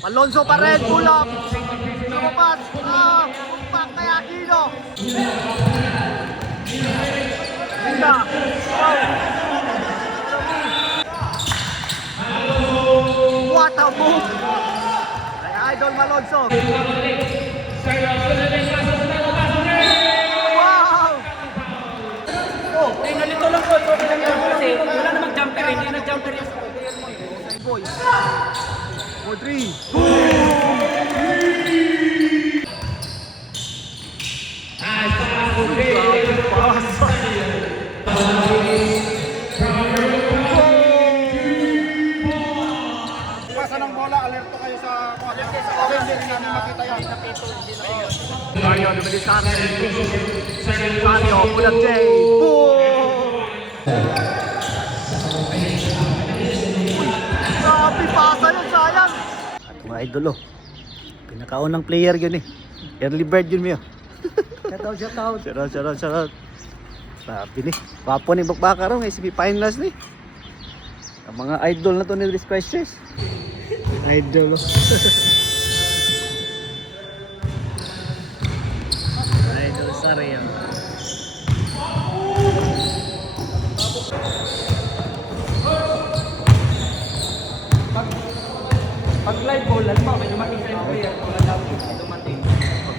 Alonso pa rin, pull up. Lumabas. Pumpak kay Aquino. Linda. Wow. What a move. Kay Idol Malonzo. Wow. Oh, eh, nalito lang po. Okay lang yan kasi wala namang jumper. Hindi nag-jumper yan. Boys. 4-3. Pasa ng bola, alerto kayo sa okay, hindi rin namin makita yan. Mario, lumilis ka rin. Mario, pull-up J. Boom! Grabe, pasa yun, sayang. At mga idolo, pinakaunang player yun eh. Early bird yun mo. Shout out. Sabi ni, wapo ni Bakbaka raw, may semi-finals ni. Ang mga idol na to ni Dris Precious. Idol. Idol sa Real. Pag live ball, alam mo, may dumating sa player. Kung alam mo, may dumating.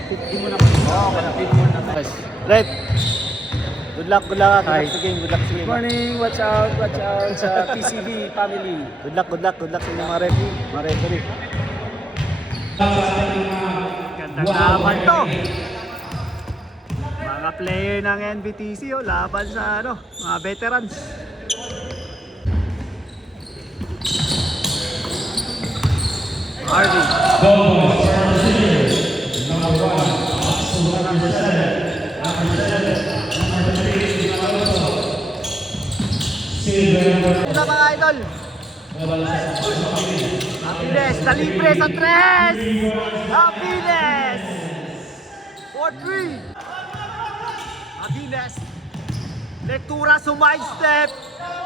Pag-pin mo na po. Oo, kalapin mo na. Right. Good luck sa game. Good luck sa game. Good morning, watch out sa PCB family. Good luck sa inyo mga referee. Gandang laban to. Mga player ng NBTC laban sa mga veterans. Harvey. Ito mga idol. Happiness, nalibre sa 3. Happiness. 4-3. Happiness. Lectura sumide step.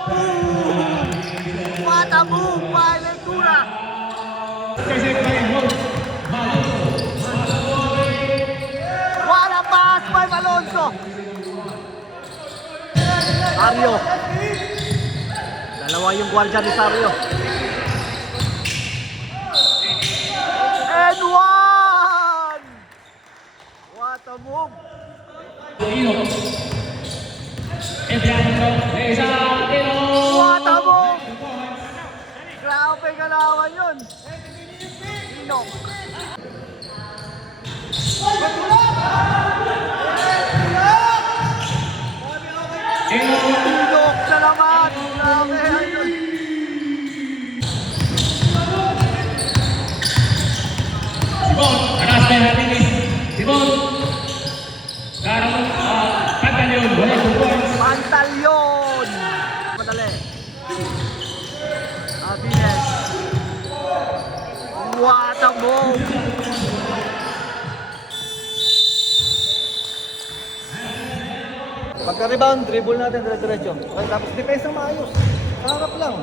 Boom. What a move by Lectura. What a pass by Malonzo. Mario. Dalawa yung gwardiya ni Sario. And one! What a move! What a move! Grabe galawan yun. Inok. Inok na naman. Grabe idol. Simon, anas na natin ni Simon. Karang Pantalyon, wala po points. Pantalyon. Madali. Happiness. What a move. Pagka-rebound, dribble natin dire-diretso. Okay, tapos depensa maayos. Kaharap lang.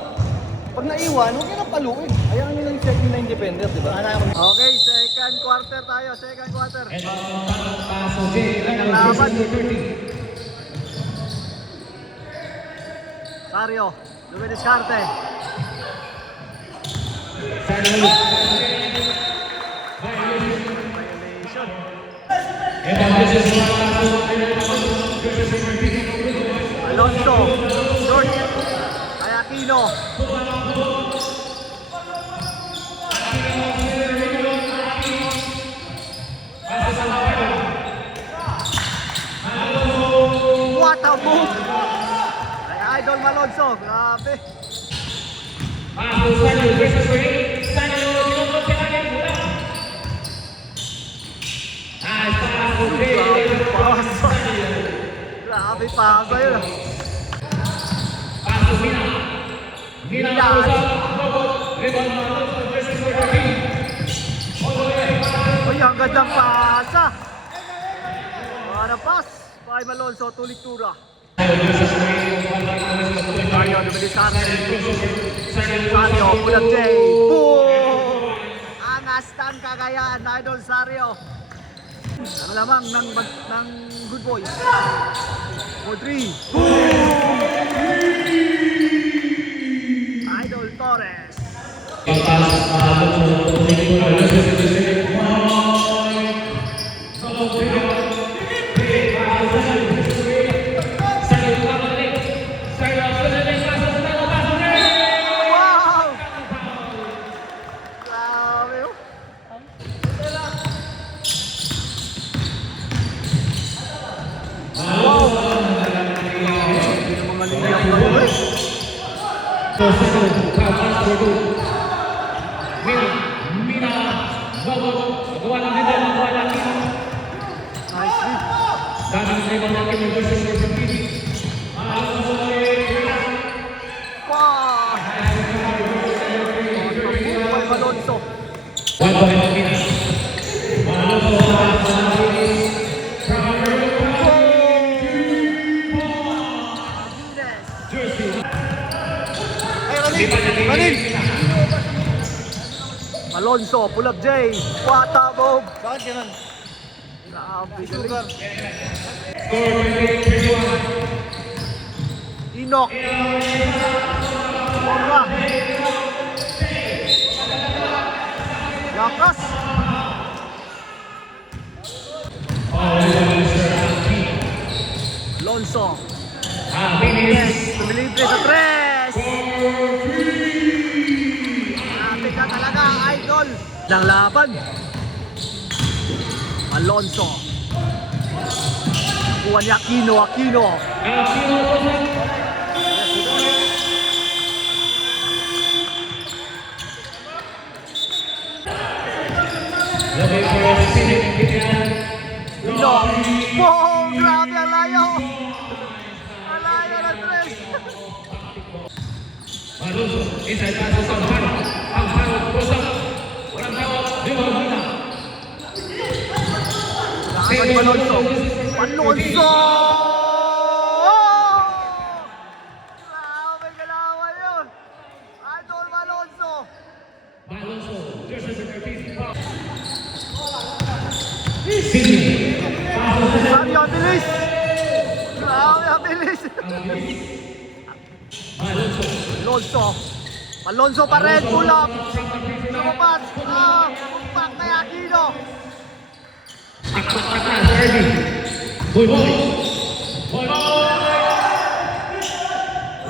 Pag naiwan, huwag nyo paluin. Hayaan nyo lang checking na independent, di ba? Okay, second quarter tayo. Second quarter. And paso J, Laban. Sario, Luis Carte. Violation. Alonso, short. Kay Aquino. What a move! Kay Idol Malonzo, grabe. paso Sanyo versus Ray. Sanyo, dinukot ka natin mula. Paso J. Pasa. Grabe pasa yun. Paso Mina. Mina Marusal, Rebound Malonzo versus Ray. Uy, ang gandang pasa. Para pass. By Malonzo, tulik-tura. Mario, lumilis ka rin. Mario, pull-up J. Boom! Kastang Cagayan, Idol Sario. Ang lamang ng Good Boys. 4-3. Idol Torres. Wow! Grabe oh. Wow! Hindi naman maliliyak ba yun eh? Nice hit. Wow! Buhay Malonzo. Alonso, pull up J. What a move. Bakit ganun? Grabe. Sugar. Inok. Bora. Lakas. Alonso. Yes, tumilibre sa tres. Grabe ka talaga, idol. Ng laban. Alonso. Kuha ni Aquino. Inok. Wow, grabe ang layo. Ang layo ng tres. Lakas ni Alonso. Alonso! Grabe galawan yun. Idol Alonso. Sabi ang bilis. Grabe ang bilis. Alonso pa rin, pull up. Lumabas. Pumpak kay Aquino.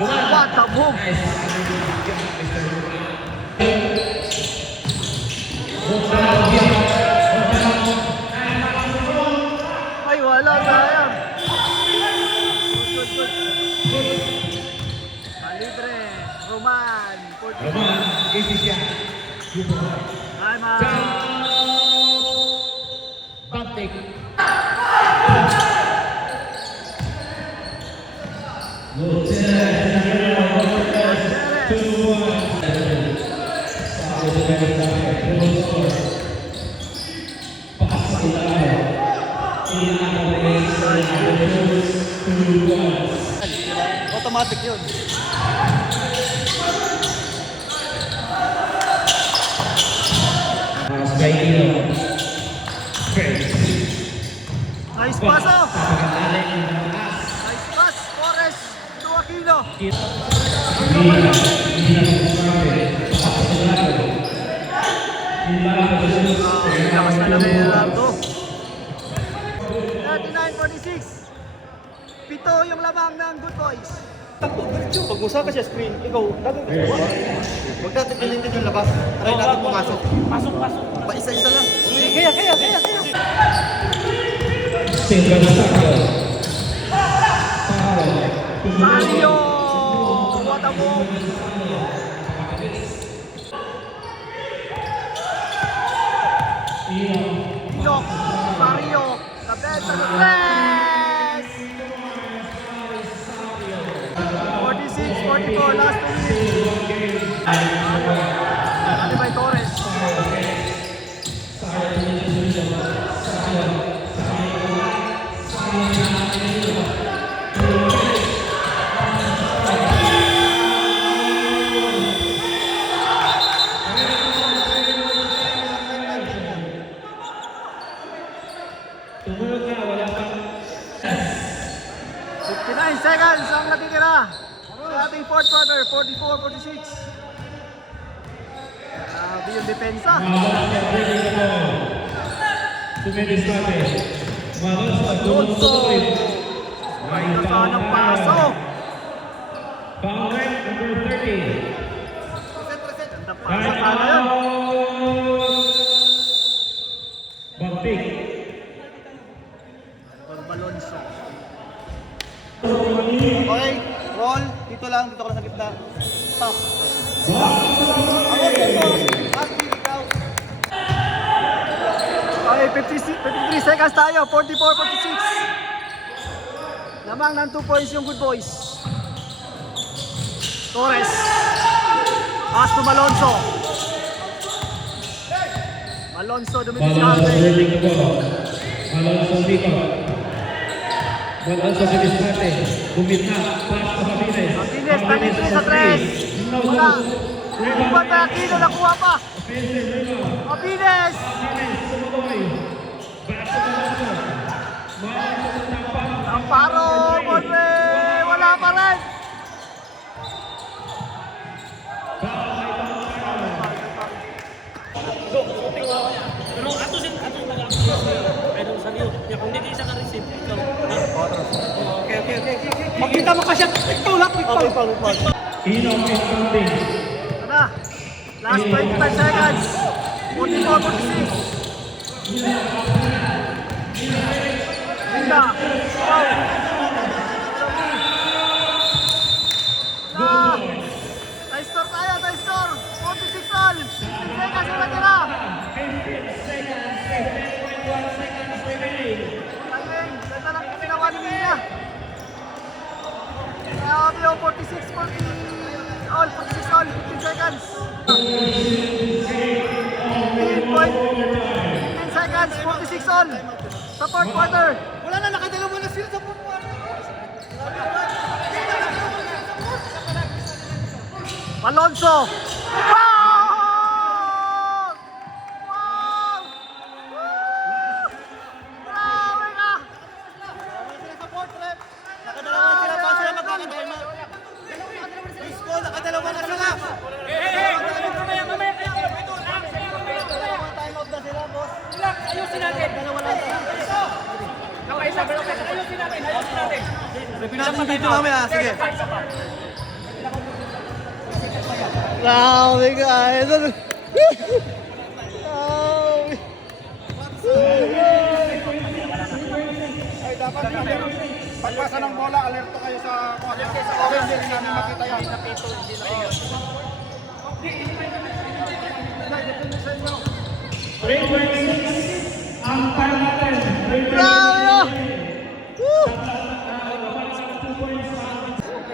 What a move. Ay, wala, sayang. Good. Malibre. Roman. Time out. Automatic yun. Nice pass off. Nice pass. Torres to Aquino. Lakas na lang yung Ronaldo. 39-46. Pito yung lamang ng Good Boys. Pag musa ka siya screen, ikaw, dapat gawa. Huwag natin pilintin yung labas. Try natin pumasok. Pasok. Pa isa-isa lang. Kaya. Mario! What a move! Inok, Mario, Cabeza de tres! 46-44, last 2 minutes. Alibay Torres. seconds ang natitira sa ating fourth quarter, 44-46. Grabe yung depensa. Alonso. Ay, nakanang paso. Foul line number 30. Ganda pasa sana yun. Bampik. Alonso. Okay, roll. Dito lang sa gitna. Stop. Okay, 53 seconds tayo. 44-46. Lamang ng 2 points yung good boys. Torres. Pass to Malonzo. Malonzo dumitis sa Alonso atin. rolling the ball. Alonso Nico. Alonso Sinismate. Gumit na. Pass to Martinez. Martinez sa 3. Wala. Iba na Aquino, nakuha pa. Offensive rebound. Martinez. Martinez sumuloy. Back to Alonso. Malonzo sa tampak. Amparo. Monre. Wala pa rin. Pero ato sin ato taga. Pero sa niyo, kung hindi isa ka receive, ikaw. Okay. Makita mo ka siya. Tulak, Okay, foul. Ino is counting. Ano? Last 25 seconds. 44-46. Linda. Foul. Ah! Tie score tayo, tie score. 46 all. 15 seconds yung natira. 15 seconds. 15.1 seconds remaining. Galing. Ganda lang yung ginawa ni Mia. Grabe yung 46 all. 46 all. 15 seconds. 15 seconds. 46 all. Sa fourth quarter. Wala na, nakadalawa na sila sa fourth quarter. Alonso! Wow! Wow! Woo! Grabe ka! Nakadalawa na sila, pa sila magkakadalawa. Miss ko, nakadalawa na sila. Time out na sila, boss. Ayusin natin. Dalawa lang tayo. Nakaisa, pero ayusin natin. May pinapin dito namin, sige. Grabe ka! Idol! Ay, dapat pagpasa ng bola, alerto kayo sa okay, hindi namin makita yan. Ang time natin. Grabe! Woo!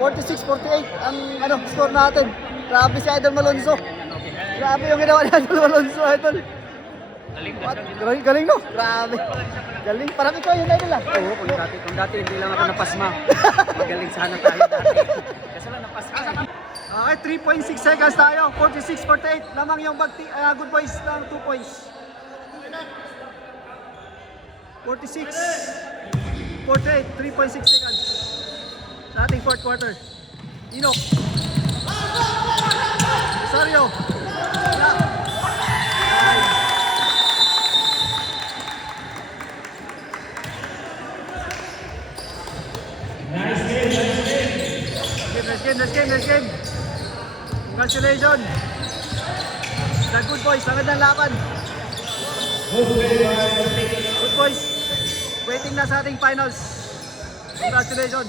46-48 ang score natin. Grabe si Idol Malonzo. Grabe yung ginawa ni Idol Malonzo, Idol. Galing, galing no? Grabe. Galing. Parang ikaw yun, Idol ah. Oo, kung dati hindi lang ako napasma. Magaling sana tayo dati. Kasi lang napasma. Okay, 3.6 seconds tayo. 46-48. Lamang yung good boys ng 2 points. 46. 48. 3.6 seconds. Sa ating fourth quarter. Ino. Rosario. Wala. Nice game. Next game. Congratulations. The good boys, magandang laban. Good boys, waiting na sa ating finals. Congratulations.